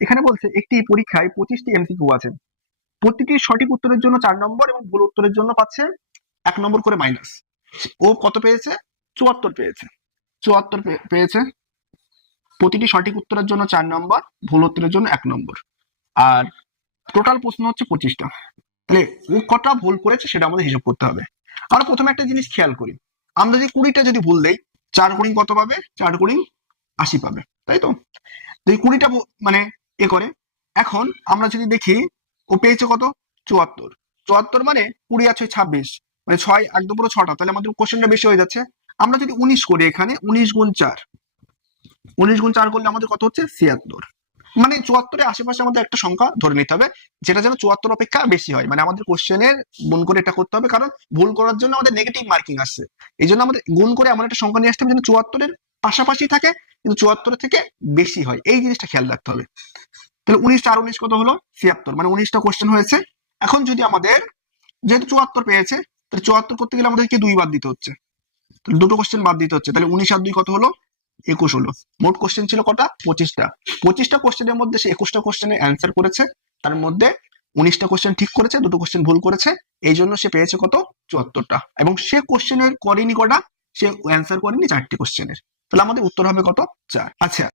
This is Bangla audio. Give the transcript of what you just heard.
এখানে বলছে একটি পরীক্ষায় 25টি এমসিকিউ আছে, প্রতিটি সঠিক উত্তরের জন্য 4 নম্বর এবং ভুল উত্তরের জন্য পাচ্ছে 1 নম্বর করে মাইনাস। ও কত পেয়েছে? 74 পেয়েছে। 74 পেয়েছে। প্রতিটি সঠিক উত্তরের জন্য 4 নম্বর, ভুল উত্তরের জন্য 1 নম্বর। আর টোটাল প্রশ্ন হচ্ছে 25টা। তাহলে ও কটা ভুল করেছে সেটা আমাদের হিসাব করতে হবে। আমরা প্রথমে একটা জিনিস খেয়াল করি, আমরা যদি 20টা যদি ভুল দেই, 4 গুণিং কত পাবে? 4 গুণিং 80 পাবে, তাই তো? যদি 20টা মানে করে, এখন আমরা যদি দেখি ও পেয়েছে কত? 74। 74 মানে 20 আছে 26, মানে 6 একদম পুরো 6টা, তাহলে আমাদের কোশ্চেনটা বেশি হয়ে যাচ্ছে। আমরা যদি 19 করি, এখানে 19 গুণ 4, 19 গুণ 4 করলে আমাদের কত হচ্ছে? 76। মানে 74-এর আশেপাশে আমাদের একটা সংখ্যা ধরে নিতে হবে, যেটা যেন 74 অপেক্ষা বেশি হয়। মানে আমাদের কোশ্চেনের গুণ করে এটা করতে হবে, কারণ ভুল করার জন্য আমাদের নেগেটিভ মার্কিং আসছে। এই জন্য আমাদের গুণ করে এমন একটা সংখ্যা নিয়ে আসতে হবে যেন 74-এর পাশাপাশি থাকে, কিন্তু 74-এর থেকে বেশি হয়। এই জিনিসটা খেয়াল রাখতে হবে। তাহলে 19 আর 19 কত হলো? 76, মানে 19টা কোশ্চেন হয়েছে। এখন যদি আমাদের, যেহেতু 74 পেয়েছে, তাহলে 74 করতে গেলে আমাদেরকে 2 বাদ দিতে হচ্ছে, তাহলে দুটো কোশ্চেন বাদ দিতে হচ্ছে। তাহলে 19 আর 2 কত হলো? 21 হলো। মোট কোশ্চেন ছিল কটা? 25টা। 25টা কোশ্চেনের মধ্যে সে 21টা কোশ্চেনের অ্যান্সার করেছে, তার মধ্যে 19টা কোশ্চেন ঠিক করেছে, দুটো কোশ্চেন ভুল করেছে। এই জন্য সে পেয়েছে কত? 74টা। এবং সে কোশ্চেনের করেনি কটা? সে অ্যান্সার করেনি 4টি কোশ্চেনের। তাহলে আমাদের উত্তর হবে কত? 4। আচ্ছা,